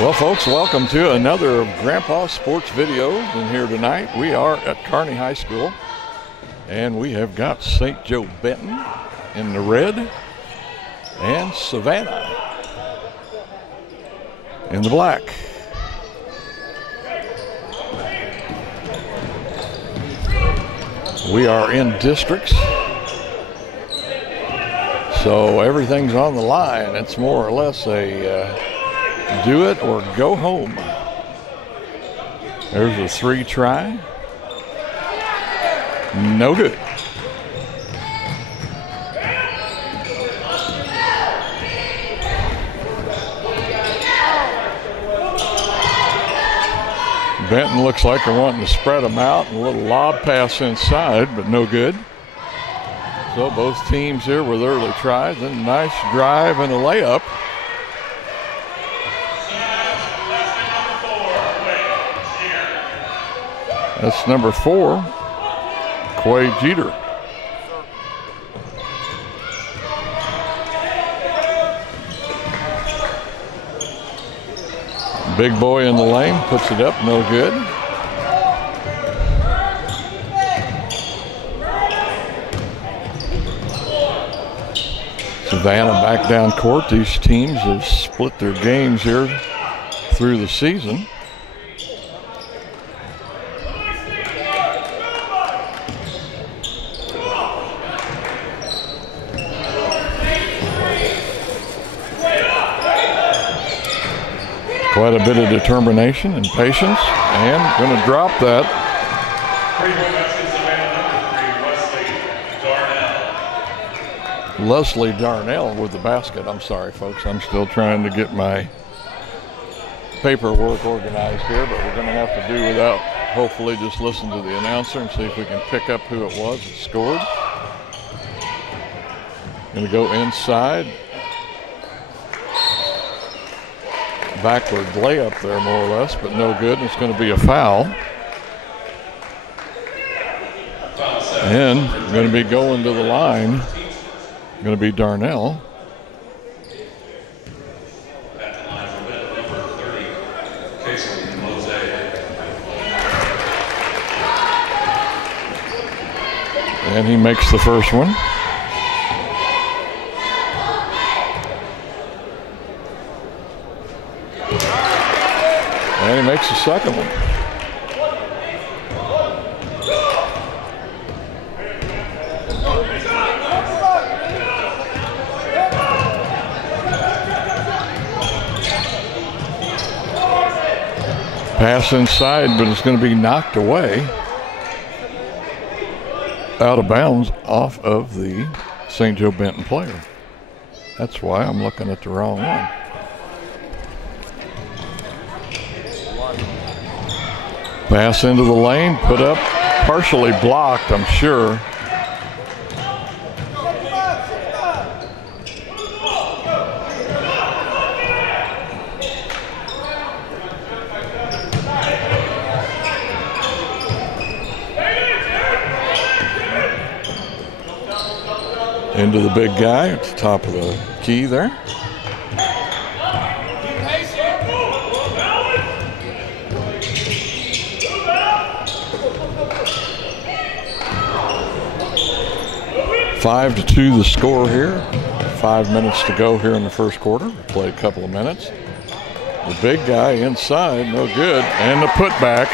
Well, folks, welcome to another of Grandpa's Sports Videos. And here tonight we are at Kearney High School, and we have got St. Joe Benton in the red and Savannah in the black. We are in districts, so everything's on the line. It's more or less a do it or go home. There's a 3 try. No good. Benton looks like they're wanting to spread them out, and a little lob pass inside, but no good. So both teams here with early tries, and a nice drive and a layup. That's number 4, Quay Jeter. Big boy in the lane, puts it up, no good. Savannah back down court. These teams have split their games here through the season. Quite a bit of determination and patience, and going to drop that. Leslie Darnell with the basket. I'm sorry, folks. I'm still trying to get my paperwork organized here, but we're going to have to do without, hopefully, just listen to the announcer and see if we can pick up who it was that scored. Going to go inside. Backward layup there, more or less, but no good. It's going to be a foul. And going to be going to the line. Going to be Darnell. And he makes the first one. And he makes the second one. Pass inside, but it's going to be knocked away. Out of bounds off of the St. Joe Benton player. That's why I'm looking at the wrong one. Pass into the lane, put up, partially blocked, I'm sure. Into the big guy at the top of the key there. Five to 2 the score here. 5 minutes to go here in the first quarter. We played a couple of minutes. The big guy inside, no good. And the putback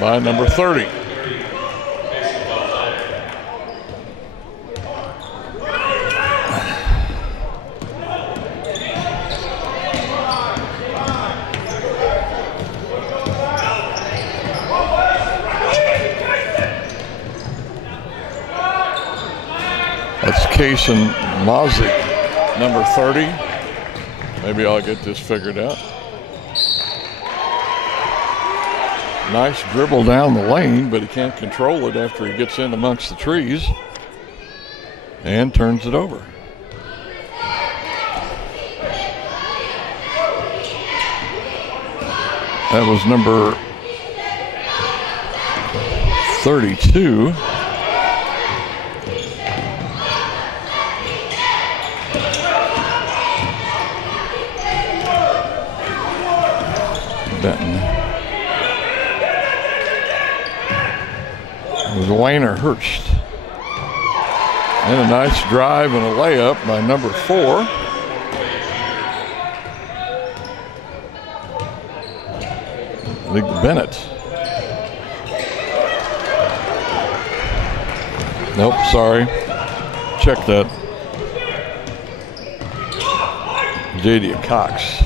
by number 30. That's Kason Mazik, number 30. Maybe I'll get this figured out. Nice dribble down the lane, but he can't control it after he gets in amongst the trees and turns it over. That was number 32. Benton. It was Weiner Hurst. And a nice drive and a layup by number 4. Bennett. Nope, sorry. Check that. J.D. Cox.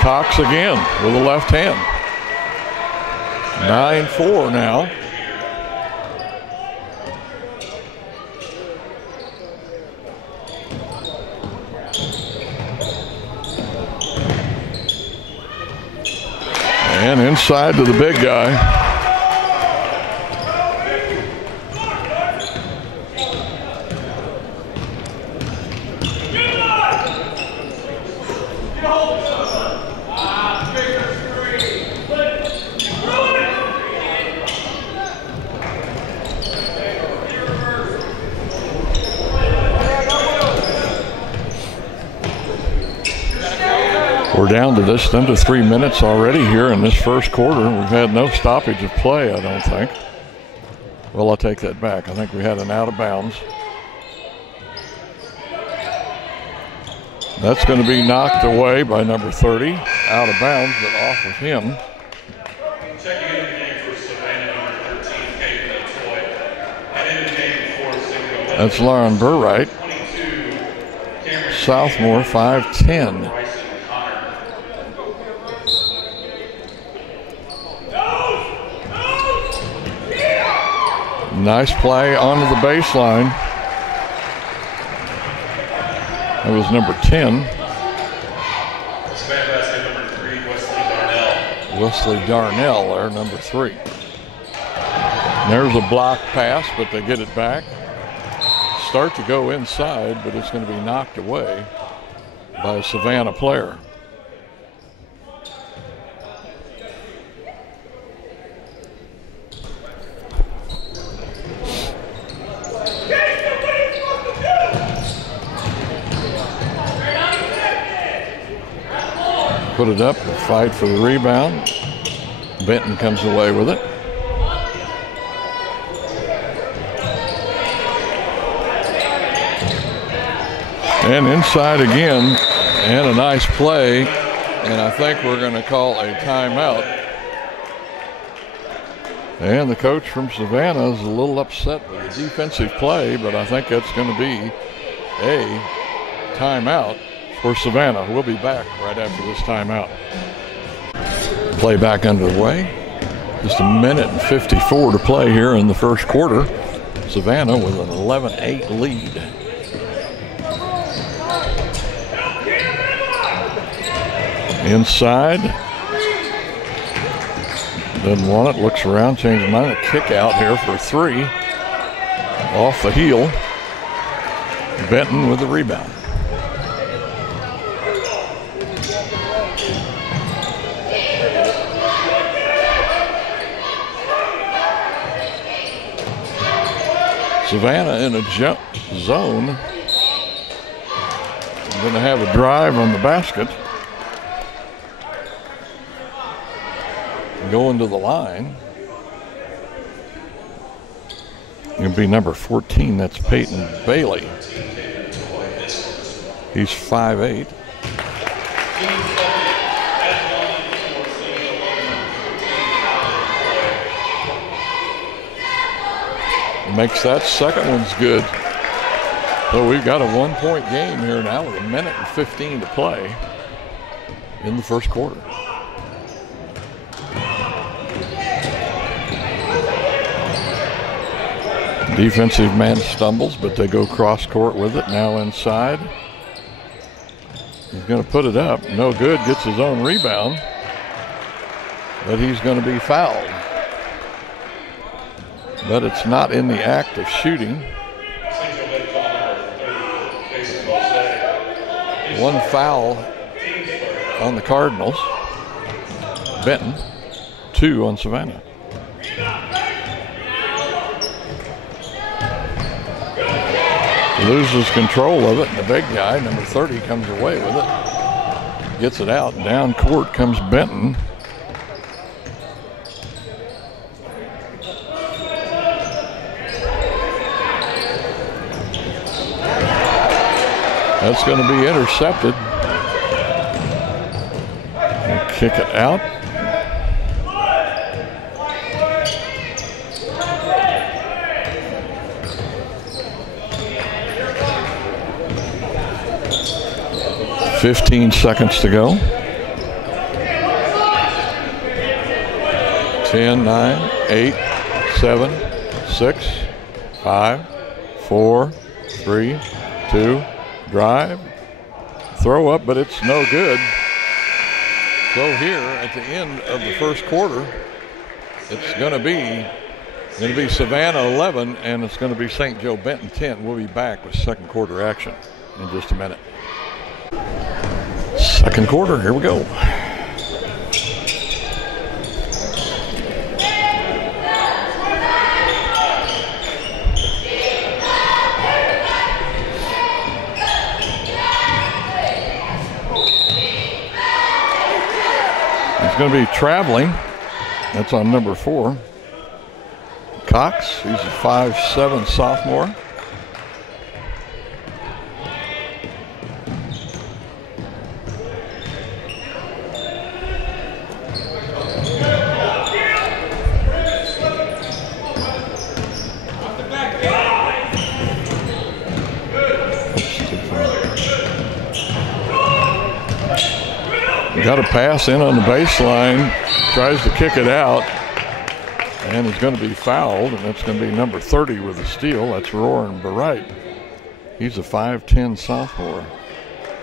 Cox again with the left hand. 9-4 now. And inside to the big guy. We're down to just under 3 minutes already here in this first quarter. We've had no stoppage of play, I don't think. Well, I'll take that back. I think we had an out of bounds. That's going to be knocked away by number 30. Out of bounds, but off of him. Checking in the game for Savannah, number 13, Kate Troy. And in the game for Cinco. That's Lauren Burright. Sophomore, 5'10". Nice play onto the baseline. That was number 10. Number 3, Wesley Darnell. Wesley Darnell there, number 3. There's a block pass, but they get it back. Start to go inside, but it's going to be knocked away by a Savannah player. Put it up, fight for the rebound. Benton comes away with it. And inside again, and a nice play. And I think we're going to call a timeout. And the coach from Savannah is a little upset with the defensive play, but I think that's going to be a timeout for Savannah. We'll be back right after this timeout. Play back underway. Just a minute and 54 to play here in the first quarter. Savannah with an 11-8 lead. Inside. Doesn't want it. Looks around, changes mind. A kick out here for 3. Off the heel. Benton with the rebound. Savannah in a jump zone. Going to have a drive on the basket. Going to the line. It'll be number 14. That's Peyton Bailey. He's 5'8". Makes that second one's good. So we've got a 1-point game here now with a minute and 15 to play in the first quarter. Defensive man stumbles, but they go cross court with it. Now inside. He's going to put it up. No good. Gets his own rebound. But he's going to be fouled. But it's not in the act of shooting. One foul on the Cardinals. Benton. 2 on Savannah. Loses control of it, and the big guy, number 30, comes away with it. Gets it out. Down court comes Benton. That's going to be intercepted. And kick it out. $15 seconds to go. 10, 9, 8, 7, 6, 5, 4, 3, 2, drive. Throw up, but it's no good. So here at the end of the first quarter, it's going to be Savannah 11, and it's going to be St. Joe Benton 10. We'll be back with second quarter action in just a minute. Second quarter, here we go. He's going to be traveling. That's on number 4. Cox, he's a 5'7" sophomore. Got a pass in on the baseline, tries to kick it out, and is going to be fouled, and that's going to be number 30 with the steal. That's Roran Barite. He's a 5'10" sophomore.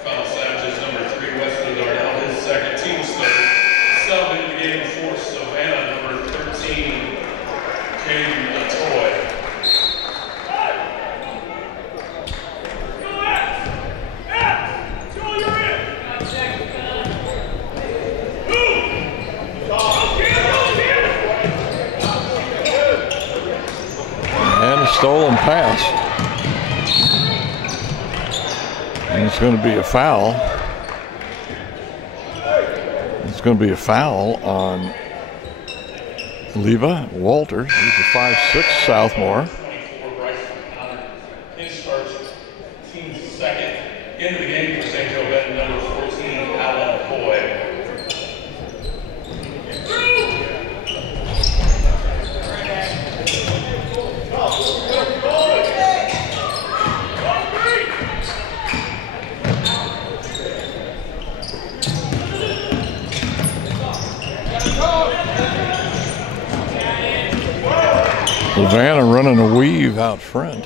Foul Savages, number 3, Wesley Darnell, his second team start. Subbing the game for Savannah, number 13, Caden Latoy. Stolen pass. And it's going to be a foul. It's going to be a foul on Leva Walters. He's a 5'6" sophomore. His starts, team's second. Into the game for St. Joe Benton, number 14, Alan Boyd. Savannah running a weave out front.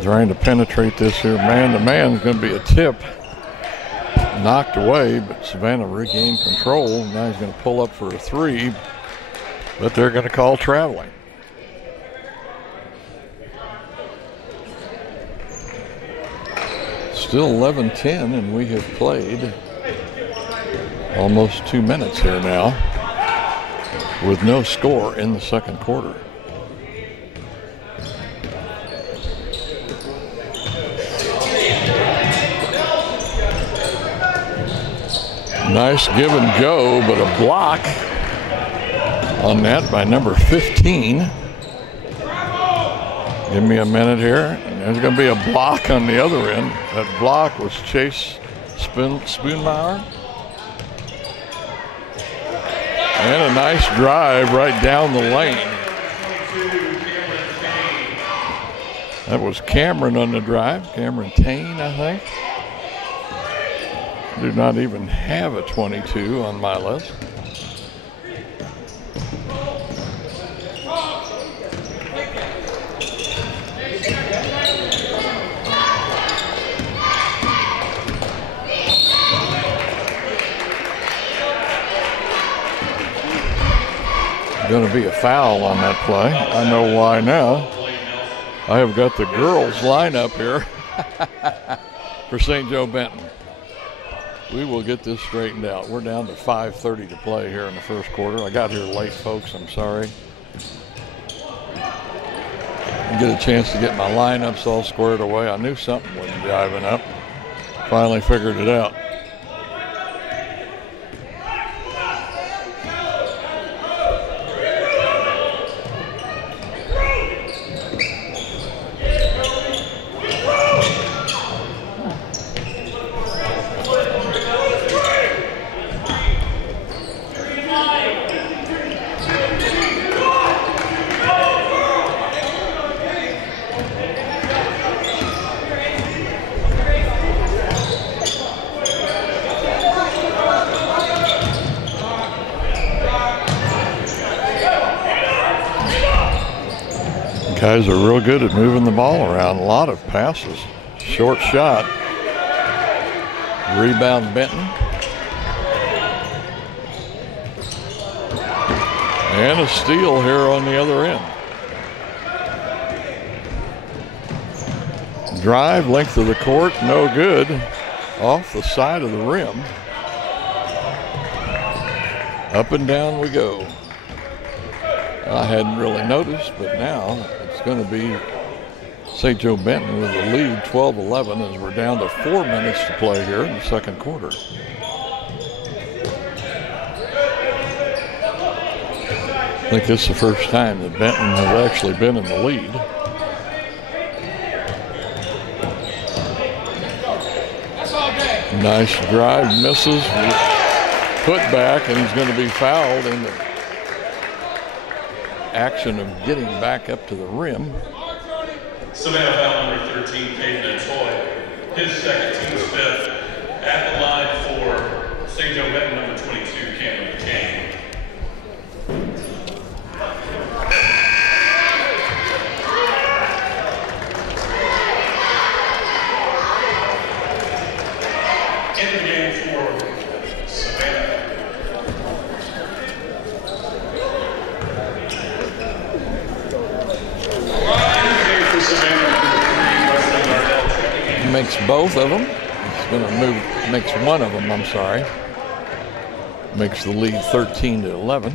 Trying to penetrate this here man-to-man. Is going to be a tip. Knocked away, but Savannah regained control. Now he's going to pull up for a 3, but they're going to call traveling. Still 11-10, and we have played almost 2 minutes here now with no score in the second quarter. Nice give and go, but a block on that by number 15. Give me a minute here. There's going to be a block on the other end. That block was Chase Spoonmauer. And a nice drive right down the lane. That was Cameron on the drive. Cameron Tain, I think. Do not even have a 22 on my list. Going to be a foul on that play. I know why now. I have got the girls lineup here for St. Joe Benton. We will get this straightened out. We're down to 5:30 to play here in the first quarter. I got here late, folks. I'm sorry. I get a chance to get my lineups all squared away. I knew something wasn't driving up. Finally figured it out. Guys are real good at moving the ball around. A lot of passes. Short shot. Rebound Benton. And a steal here on the other end. Drive, length of the court, no good. Off the side of the rim. Up and down we go. I hadn't really noticed, but now it's going to be St. Joe Benton with the lead 12-11 as we're down to 4 minutes to play here in the second quarter. I think this is the first time that Benton has actually been in the lead. Nice drive, misses, put back, and he's going to be fouled in the action of getting back up to the rim. Savannah foul number 13, Peyton Toy. His second, team's fifth. At the line for St. Joe Benton, number 22, Cameron McCain. In the game for Savannah. Makes both of them. It's going to move, makes one of them, I'm sorry. Makes the lead 13-11.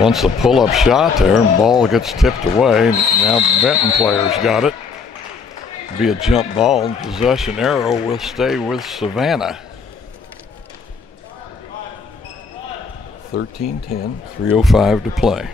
Once a pull-up shot there, and ball gets tipped away. Now Benton players got it. Be a jump ball. Possession arrow will stay with Savannah. 13-10, 3:05 to play.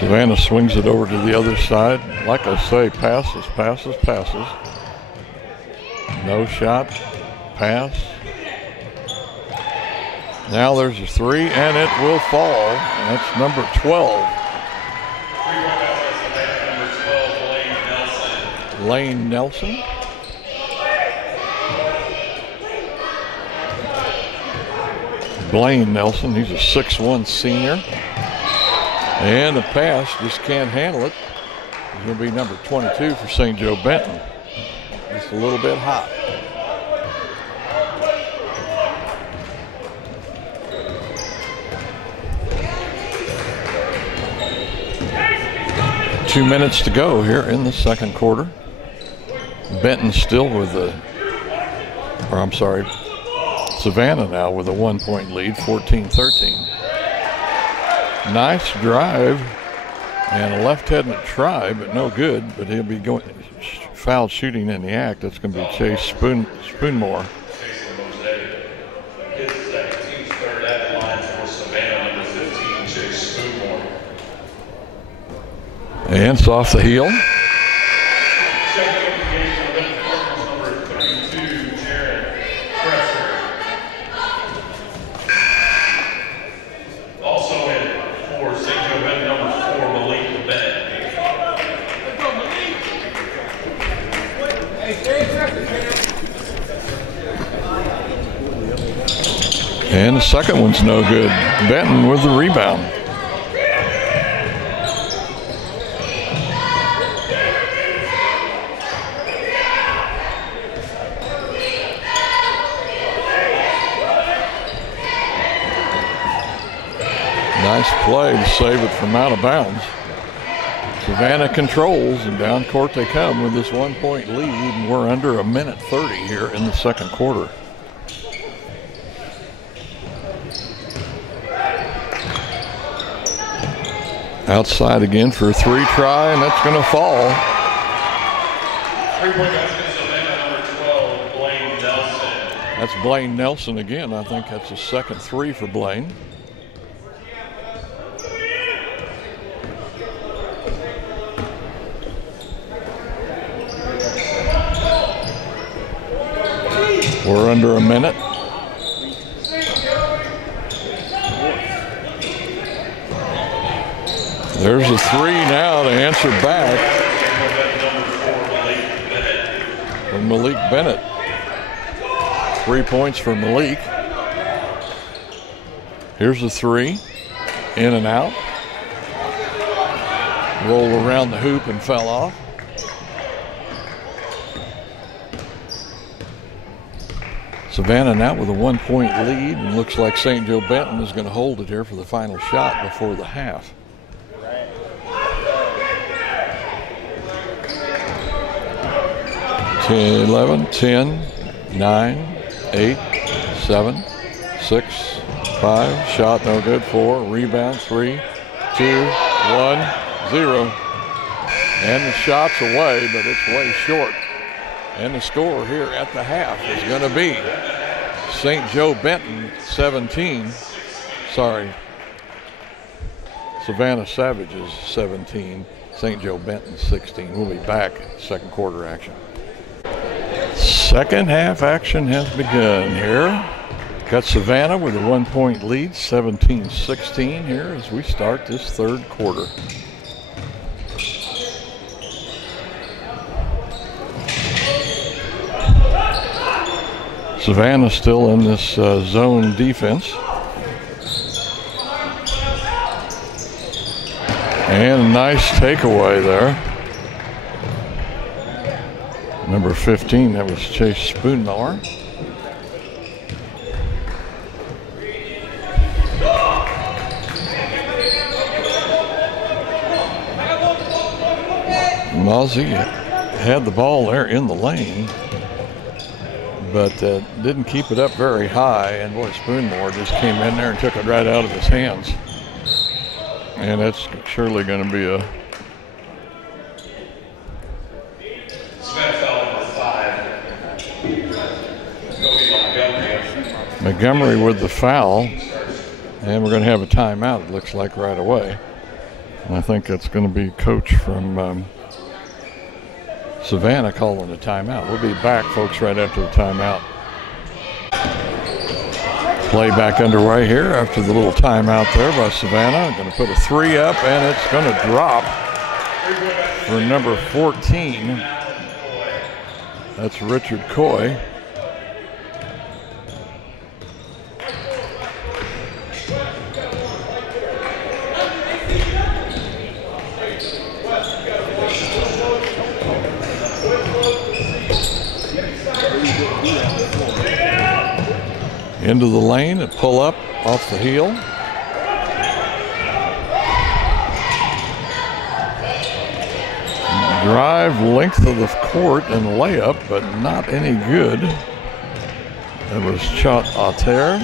Savannah swings it over to the other side. Like I say, passes, passes, passes. No shot, pass. Now there's a three, and it will fall. And that's number 12. Lane Nelson. Blaine Nelson, he's a 6'1" senior. And the pass, just can't handle it. It's going to be number 22 for St. Joe Benton. Just a little bit hot. Two minutes to go here in the second quarter. Benton still with the, or I'm sorry, Savannah now with a 1-point lead, 14-13. Nice drive and a left-handed try, but no good. But he'll be going foul shooting in the act. That's going to be Chase Spoonmore. His second, team's third at the line for Savannah, number 15, Chase Spoonmore. And it's off the heel. Checking in the game for the Benton Cardinals, number 32, Jared And the second one's no good. Benton with the rebound. Nice play to save it from out of bounds. Savannah controls, and down court they come with this 1 point lead, and we're under 1:30 here in the second quarter. Outside again for a three try, and that's going to fall. 3-point basket, Savannah, number 12, Blaine Nelson. That's Blaine Nelson again. I think that's the second three for Blaine. We're under a minute. There's a three now to answer back from Malik Bennett. 3 points for Malik. Here's a three, in and out. Rolled around the hoop and fell off. Savannah now with a 1 point lead, and looks like St. Joe Benton is going to hold it here for the final shot before the half. Right. 11, 10, 9, 8, 7, 6, 5. Shot no good. 4. Rebound. 3, 2, 1, 0. And the shot's away, but it's way short. And the score here at the half is going to be St. Joe Benton 17. Sorry, Savannah Savages 17, St. Joe Benton 16. We'll be back at second quarter action. Second half action has begun here. Got Savannah with a 1 point lead, 17-16 here as we start this third quarter. Savannah still in this zone defense. And a nice takeaway there. Number 15, that was Chase Spoonmiller. Mozzie had the ball there in the lane, but didn't keep it up very high, and boy, Spoonmore just came in there and took it right out of his hands. And that's surely going to be a Montgomery with the foul, and we're going to have a timeout, it looks like, right away. And I think that's going to be coach from Savannah calling a timeout. We'll be back, folks, right after the timeout. Play back underway here after the little timeout there by Savannah. Going to put a three up, and it's going to drop for number 14. That's Richard Coy. Into the lane and pull up off the heel. Drive length of the court and layup, but not any good. That was Chat Ater.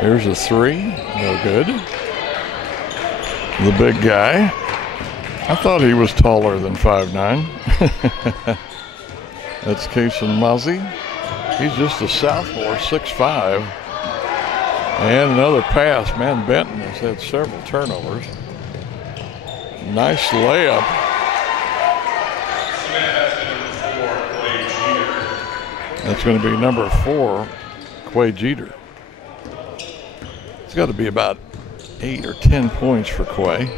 Here's a three, no good. The big guy. I thought he was taller than 5'9". That's Kason Mozzie. He's just a sophomore, 6'5". And another pass. Man, Benton has had several turnovers. Nice layup. That's going to be number 4, Quay Jeter. It's got to be about 8 or 10 points for Quay.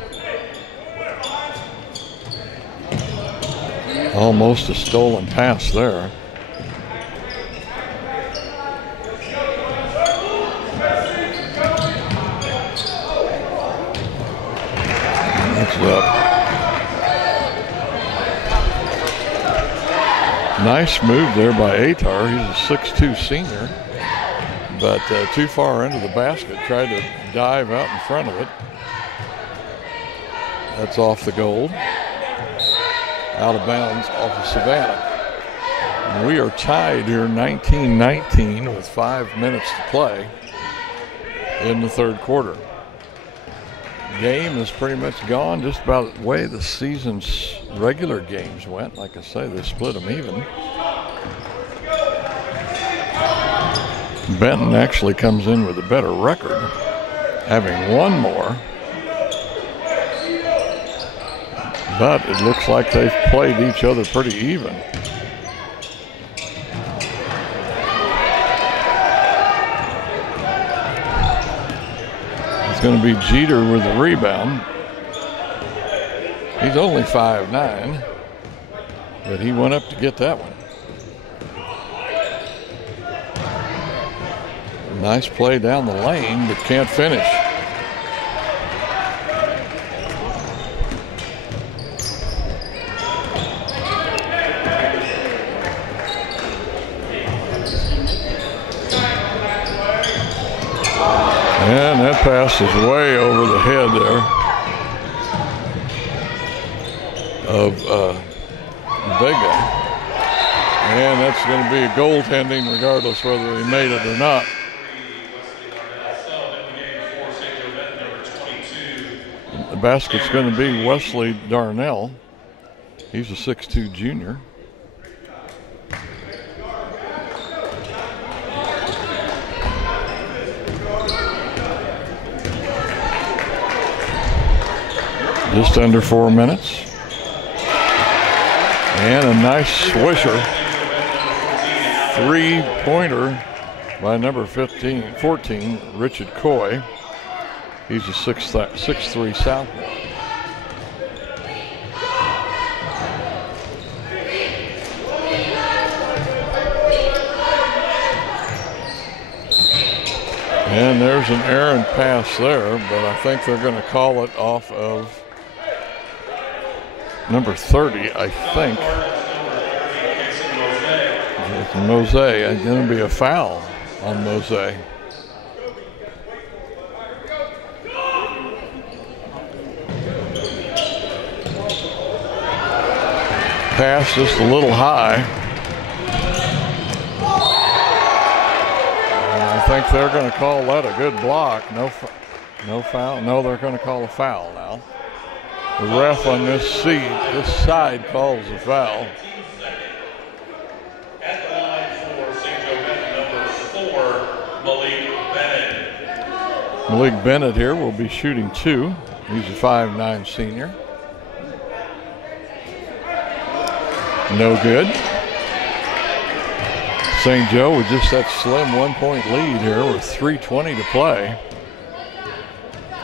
Almost a stolen pass there. That's up. Nice move there by Atar. He's a 6'2" senior, but too far into the basket. Tried to dive out in front of it. That's off the goal. Out of bounds off of Savannah. And we are tied here 19-19 with 5 minutes to play in the third quarter. Game is pretty much gone just about the way the season's regular games went. Like I say, they split them even. Benton actually comes in with a better record, having one more. But it looks like they've played each other pretty even. It's going to be Jeter with the rebound. He's only 5'9", but he went up to get that one. Nice play down the lane, but can't finish. And that pass is way over the head there of Vega. And that's going to be a goaltending regardless whether he made it or not. The basket's going to be Wesley Darnell. He's a 6'2" junior. Just under 4 minutes. And a nice swisher. 3-pointer by number 14, Richard Coy. He's a 6'3" sophomore. And there's an errant pass there, but I think they're going to call it off of number 30, I think. It's Mose. It's going to be a foul on Mose. Pass just a little high. And I think they're going to call that a good block. No foul. No, they're going to call a foul now. The ref on this side calls a foul. At the line for St. Joe Benton, number 4, Malik Bennett. Malik Bennett here will be shooting 2. He's a 5'9" senior. No good. St. Joe with just that slim 1-point lead here with 3:20 to play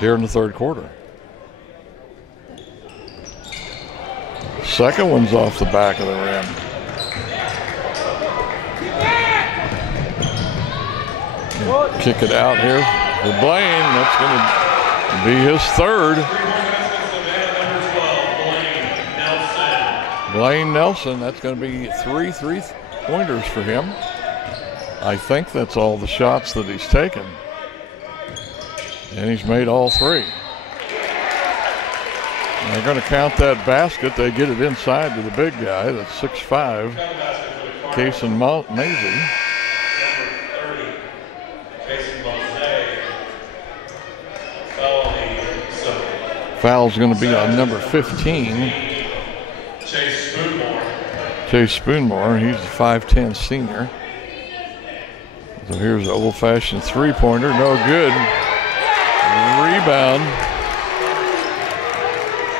here in the third quarter. Second one's off the back of the rim. Kick it out here for Blaine. That's going to be his third. Blaine Nelson, that's going to be 3 3-pointers for him. I think that's all the shots that he's taken. And he's made all 3. And they're going to count that basket. They get it inside to the big guy. That's 6'5", Kason Maisie. Foul's going to be on number 15. Chase Spoonmore. He's a 5'10" senior. So here's an old-fashioned 3-pointer. No good. Rebound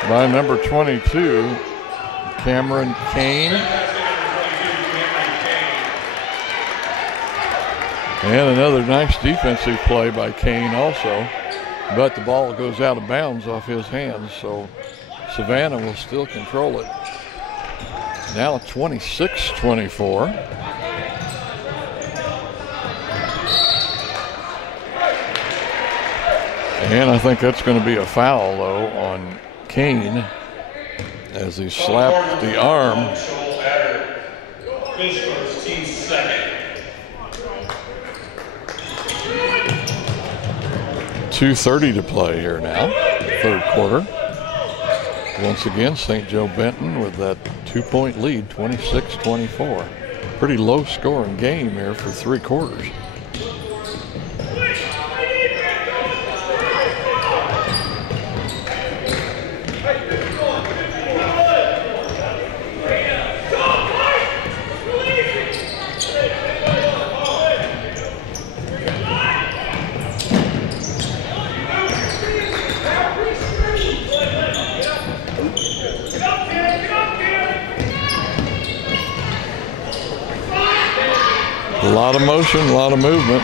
by number 22, Cameron Kane. And another nice defensive play by Kane also. But the ball goes out of bounds off his hands, so Savannah will still control it. Now 26-24. And I think that's going to be a foul, though, on Kane as he slapped the arm. His first, team second. 2:30 to play here now, third quarter. Once again, St. Joe Benton with that 2-point lead, 26-24. Pretty low scoring game here for 3 quarters. A lot of motion, a lot of movement.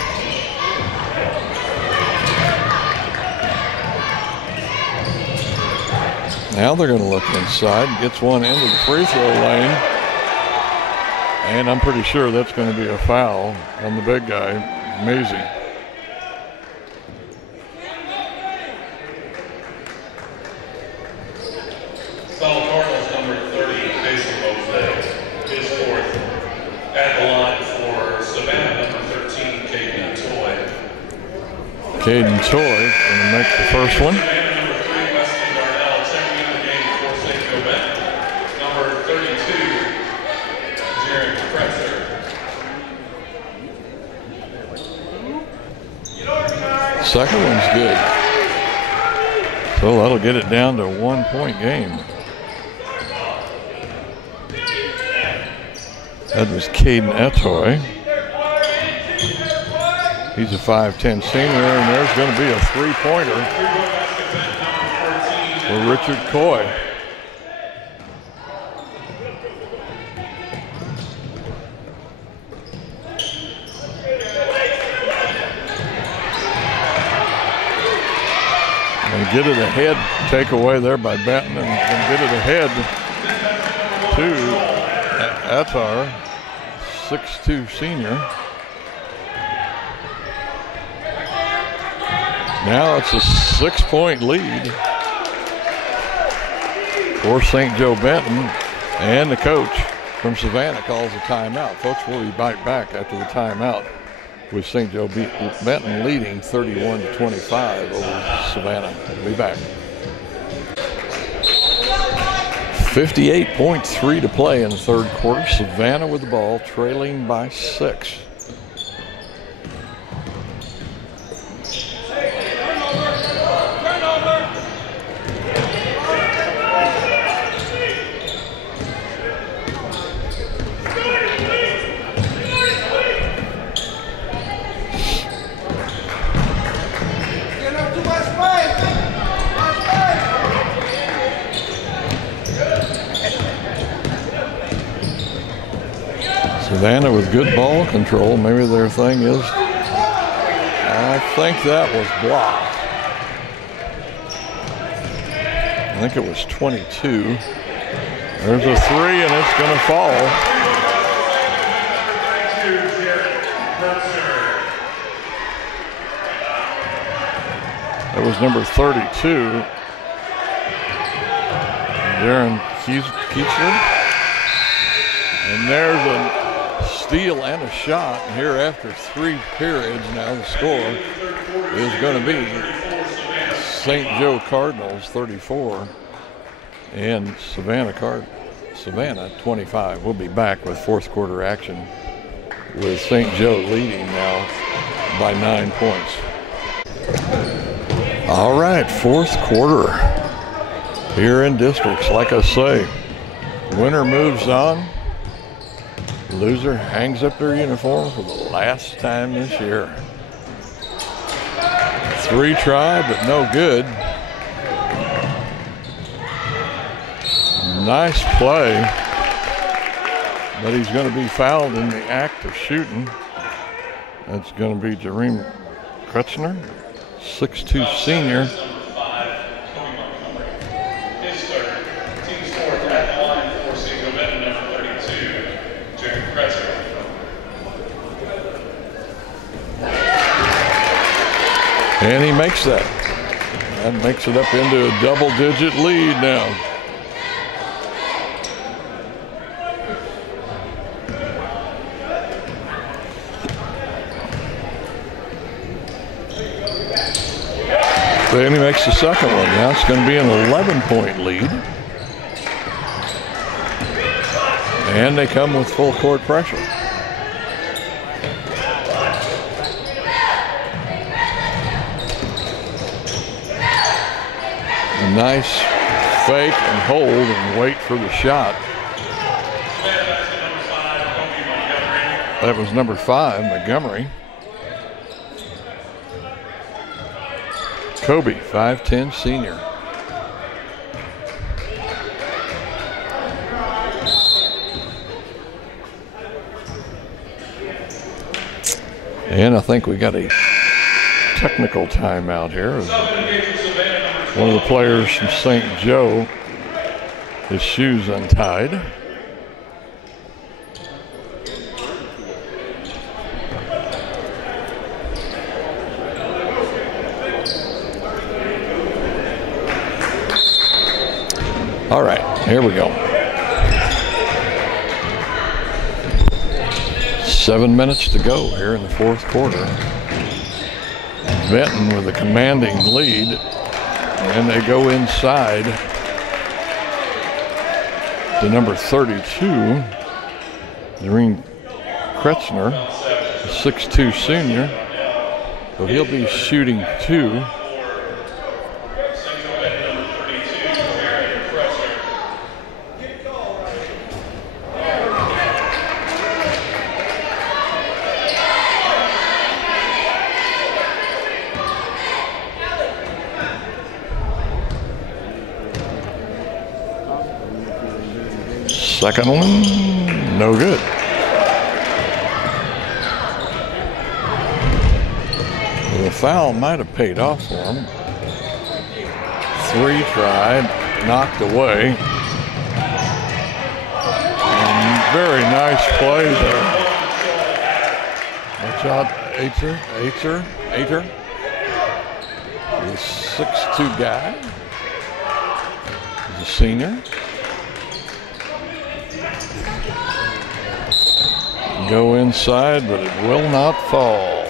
Now they're going to look inside. Gets one into the free throw lane. And I'm pretty sure that's going to be a foul on the big guy, Maisie. Foul Cardinals number 30, Jason Mosaic, his fourth. At the line for Savannah, number 13, Caden Toy. Caden Toy going to make the first one. Savannah, number 3, Wesley Darnell, checking in the game for St. Joe Benton. Number 32, Jared Kretzer. Second one's good. So that'll get it down to a 1-point game. That was Caden Etoy. He's a 5'10" senior, and there's going to be a 3-pointer for Richard Coy. And get it ahead, take away there by Benton, and get it ahead to Attar, 6'2" senior. Now it's a 6-point lead for St. Joe Benton, and the coach from Savannah calls a timeout. Folks, we'll be right back after the timeout with St. Joe Benton leading 31-25 over Savannah. We'll be back. 58.3 to play in the third quarter. Savannah with the ball, trailing by 6. Savannah with good ball control. Maybe their thing is, I think that was blocked. I think it was 22. There's a 3 and it's going to fall. That was number 32. Darren Keechler. And there's a steal and a shot here after 3 periods. Now the score is going to be St. Joe Cardinals 34 and Savannah 25. We'll be back with fourth quarter action with St. Joe leading now by 9 points. All right, fourth quarter here in districts. Like I say, winner moves on. Loser hangs up their uniform for the last time this year. 3 try, but no good. Nice play, but he's going to be fouled in the act of shooting. That's going to be Jareem Kretschner, 6'2" senior. His third, team's fourth at the line for St. Joe Benton, number And he makes that. That makes it up into a double-digit lead now. Then he makes the second one. Now it's going to be an 11-point lead. And they come with full court pressure. A nice fake and hold and wait for the shot. That was number 5, Montgomery. Kobe, 5'10", senior. And I think we got a technical timeout here. One of the players from St. Joe, his shoes untied. All right, here we go. 7 minutes to go here in the fourth quarter. Benton with a commanding lead, and they go inside to number 32, Doreen Kretzner, a 6'2" senior. So he'll be shooting 2. Second one, no good. Well, the foul might have paid off for him. 3 tried, knocked away. And very nice play there. Watch out, Ater. The 6'2" guy. He's a senior. Go inside, but it will not fall.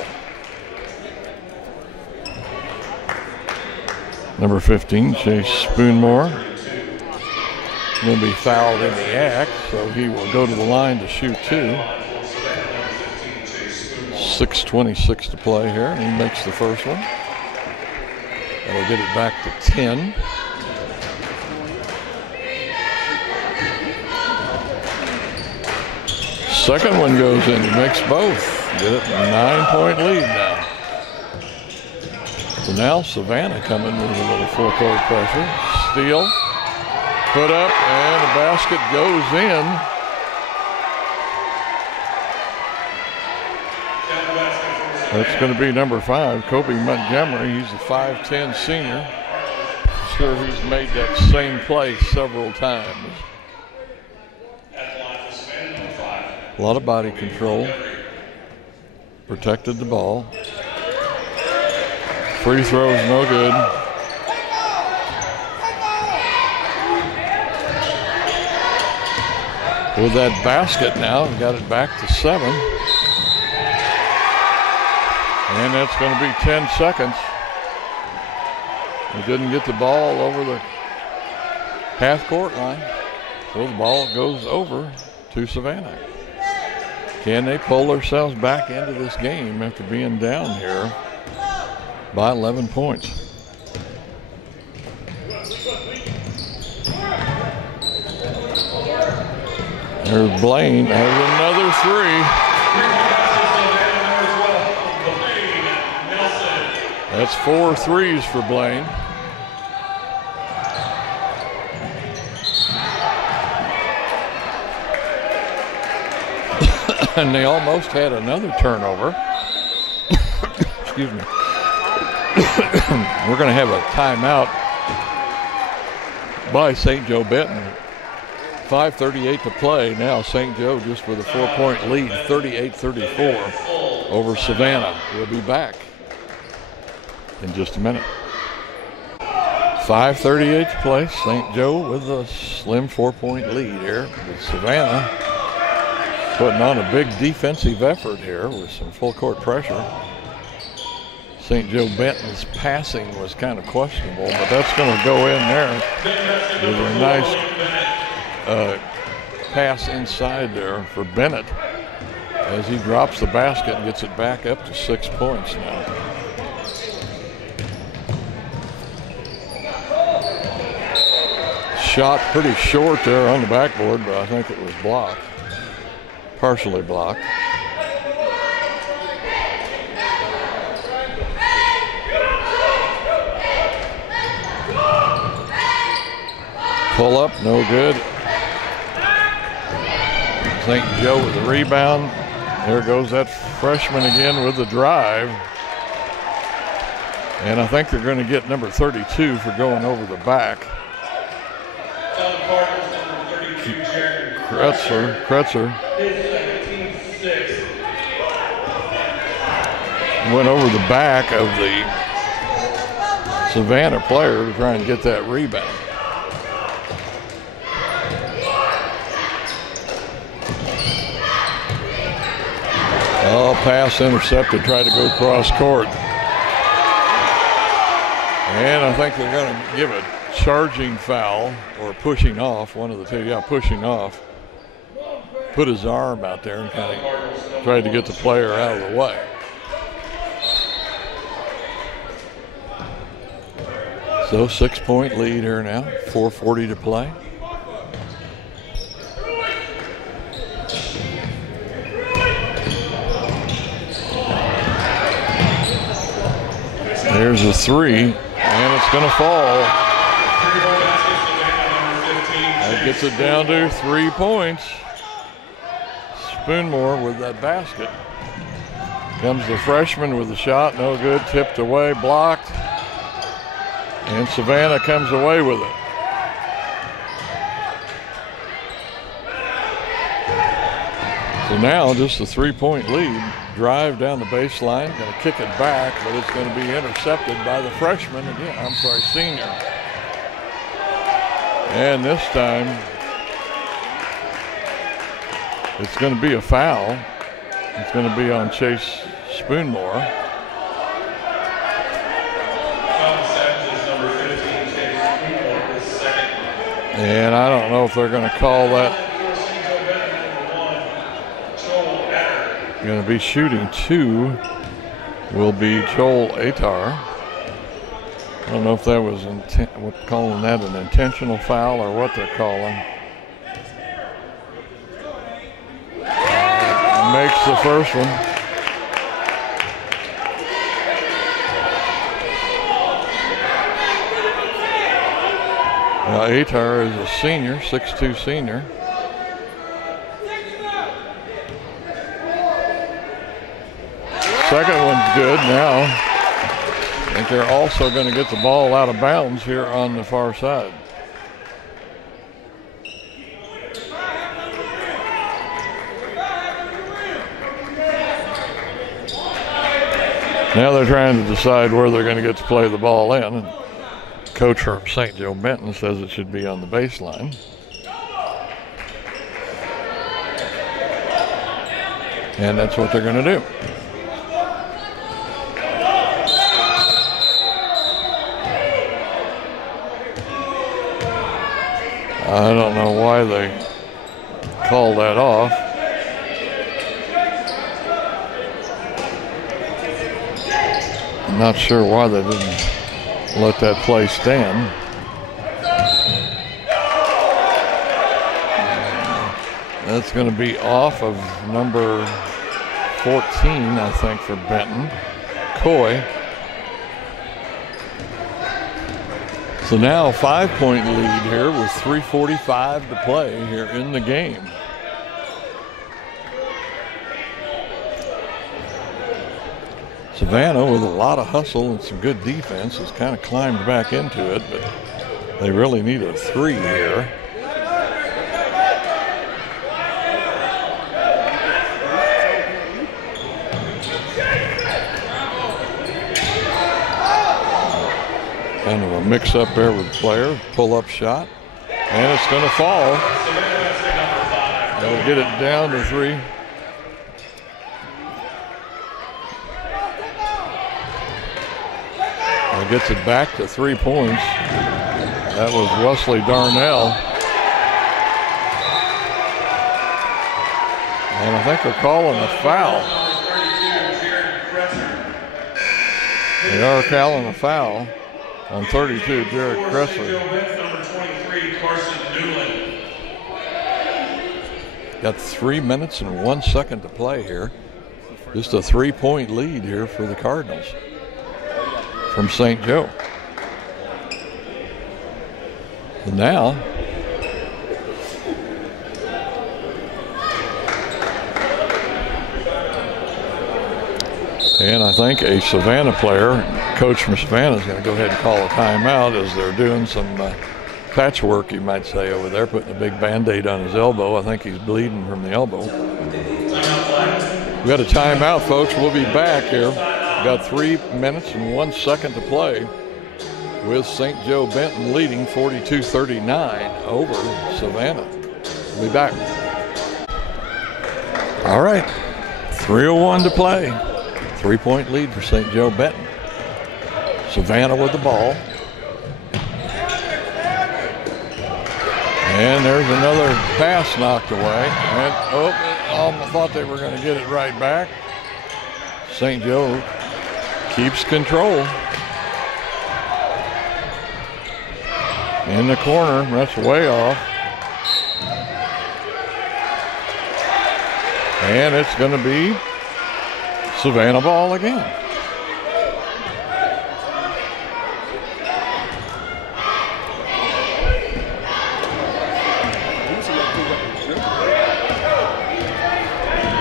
Number 15, Chase Spoonmore, will be fouled in the act, so he will go to the line to shoot 2. 6:26 to play here, and he makes the first one. That'll get it back to 10. Second one goes in, he makes both. Get it, 9-point lead now. So now Savannah coming with a little full court pressure. Steal, put up, and the basket goes in. That's going to be number 5, Kobe Montgomery. He's a 5'10" senior. Sure, he's made that same play several times. A lot of body control. Protected the ball. Free throws, no good. With that basket now, we got it back to 7. And that's going to be 10 seconds. He didn't get the ball over the half-court line. So the ball goes over to Savannah. Can they pull themselves back into this game after being down here by 11 points? There's Blaine, has another 3. That's 4 threes for Blaine. And they almost had another turnover. Excuse me. We're going to have a timeout by St. Joe Benton. 5:38 to play. Now St. Joe just with a 4-point lead, 38-34 over Savannah. We'll be back. in just a minute. 5:38 to play. St. Joe with a slim 4-point lead here, with Savannah putting on a big defensive effort here with some full court pressure. St. Joe Benton's passing was kind of questionable, but that's going to go in there with a nice pass inside there for Bennett as he drops the basket and gets it back up to 6 points now. Shot pretty short there on the backboard, but I think it was blocked, partially blocked. Pull up, no good. St. Joe with the rebound. There goes that freshman again with the drive. And I think they're going to get number 32 for going over the back. Kretzer went over the back of the Savannah player to try and get that rebound. Oh, pass intercepted, tried to go cross court. And I think they're going to give a charging foul or pushing off, one of the two. Yeah, pushing off. Put his arm out there and kind of tried to get the player out of the way. So 6-point lead here now, 4:40 to play. There's a three, and it's going to fall. That gets it down to 3 points. Spoonmore with that basket. Comes the freshman with the shot, no good, tipped away, blocked. And Savannah comes away with it. So now just a 3-point lead. Drive down the baseline, going to kick it back, but it's going to be intercepted by the freshman again. Senior. And this time it's going to be a foul. It's going to be on Chase Spoonmore. And I don't know if they're going to call that. Going to be shooting 2 will be Joel Atar. I don't know if that was calling that an intentional foul or what they're calling. Makes the first one. Now Atar is a senior, 6'2" senior. Second one's good now. I think they're also going to get the ball out of bounds here on the far side. Now they're trying to decide where they're going to get to play the ball in. And coach from St. Joe Benton says it should be on the baseline. And that's what they're going to do. I don't know why they called that off. I'm not sure why they didn't let that play stand. That's going to be off of number 14, I think, for Benton, Coy. So now a 5-point lead here with 3:45 to play here in the game. Savannah, with a lot of hustle and some good defense, has kind of climbed back into it, but they really need a 3 here. Kind of a mix-up there with the player. Pull-up shot. And it's going to fall. They'll get it down to 3. It gets it back to 3 points. That was Wesley Darnell. And I think they're calling a foul. They are calling a foul on 32, Jared Kressler. Got 3 minutes and 1 second to play here. Just a 3-point lead here for the Cardinals from St. Joe. And now I think a Savannah player, coach from Savannah, is going to go ahead and call a timeout as they're doing some patchwork, you might say, over there, putting a big Band-Aid on his elbow. I think he's bleeding from the elbow. We got a timeout, folks. We'll be back here. We got 3 minutes and 1 second to play with St. Joe Benton leading 42-39 over Savannah. We'll be back. All right, 3:01 to play. 3-point lead for St. Joe Benton. Savannah with the ball. And there's another pass knocked away. And I thought they were going to get it right back. St. Joe keeps control. In the corner, that's way off. And it's going to be Savannah ball again.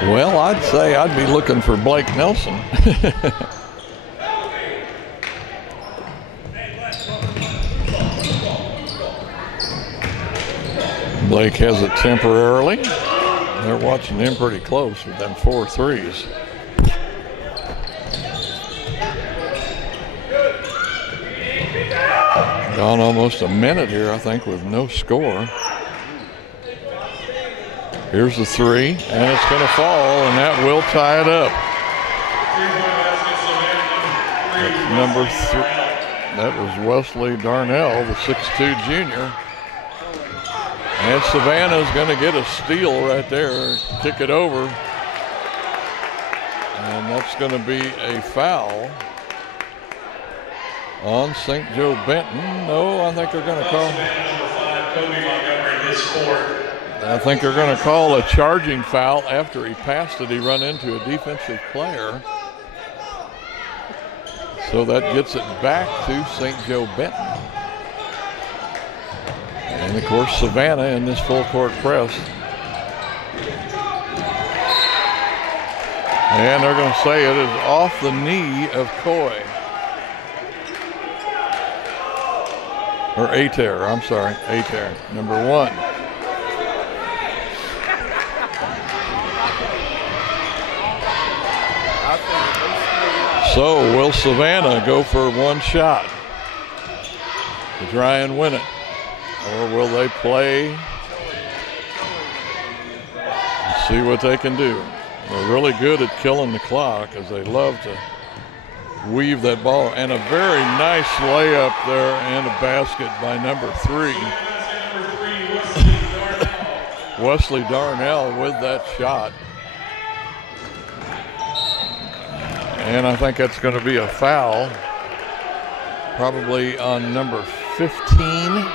Well, I'd say I'd be looking for Blake Nelson. Blake has it temporarily. They're watching him pretty close with them 4 threes. Gone almost a minute here, I think, with no score. Here's the 3, and it's going to fall, and that will tie it up. That's number 3. That was Wesley Darnell, the 6'2 junior. And Savannah's going to get a steal right there, kick it over. And that's going to be a foul on St. Joe Benton. No, I think they're going to call. I think they're going to call a charging foul after he passed it. He run into a defensive player. So that gets it back to St. Joe Benton. And of course, Savannah in this full court press. And they're going to say it is off the knee of Coy. Or Ater, I'm sorry, Ater, number 1. So will Savannah go for one shot to try and win it? Or will they play and see what they can do? They're really good at killing the clock as they love to weave that ball. And a very nice layup there and a basket by number 3. Wesley Darnell with that shot. And I think that's going to be a foul, probably on number 15.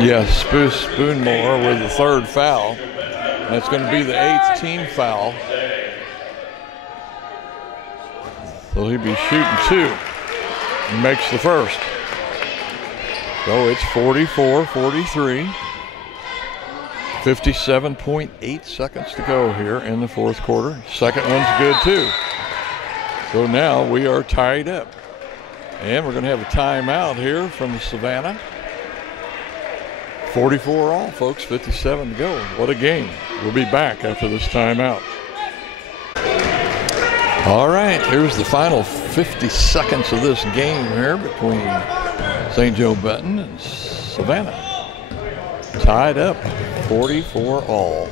Yes, Spoonmore with the 3rd foul. That's going to be the 8th team foul. So he'll be shooting 2. He makes the 1st. So it's 44-43. 57.8 seconds to go here in the 4th quarter. Second one's good too. So now we are tied up. And we're going to have a timeout here from Savannah. 44 all, folks, 57 to go. What a game. We'll be back after this timeout. All right, here's the final 50 seconds of this game here between St. Joe Benton and Savannah. Tied up 44-all.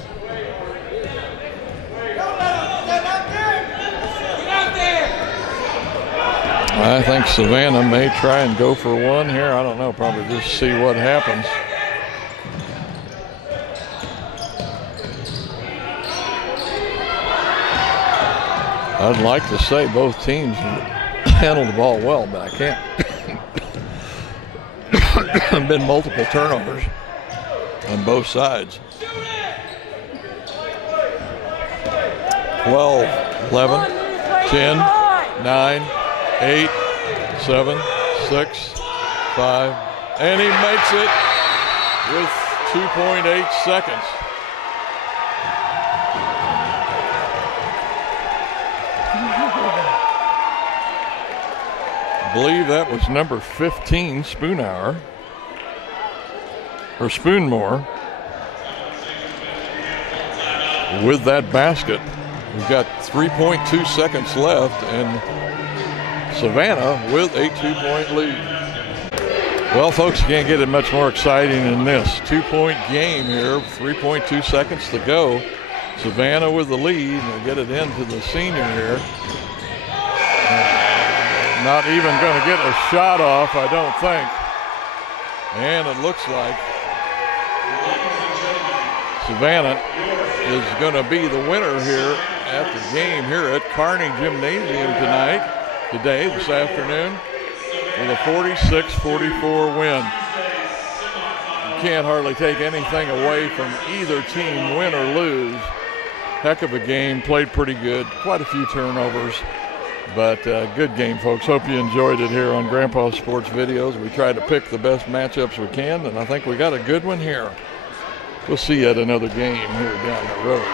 I think Savannah may try and go for one here. I don't know, probably just see what happens. I'd like to say both teams handled the ball well, but I can't. There have been multiple turnovers on both sides. 12, 11, 10, 9, 8, 7, 6, 5, and he makes it with 2.8 seconds. I believe that was number 15, Spoonmore. With that basket. We've got 3.2 seconds left, and Savannah with a 2-point lead. Well, folks, you can't get it much more exciting than this. 2-point game here, 3.2 seconds to go. Savannah with the lead, and they'll get it into the senior here. Not even going to get a shot off, I don't think. And it looks like Savannah is going to be the winner here at the game here at Kearney Gymnasium this afternoon, with a 46-44 win. You can't hardly take anything away from either team, win or lose. Heck of a game, played pretty good, quite a few turnovers, but good game, folks. Hope you enjoyed it here on Grandpa's Sports Videos. We try to pick the best matchups we can, and I think we got a good one here. We'll see you at another game here down the road.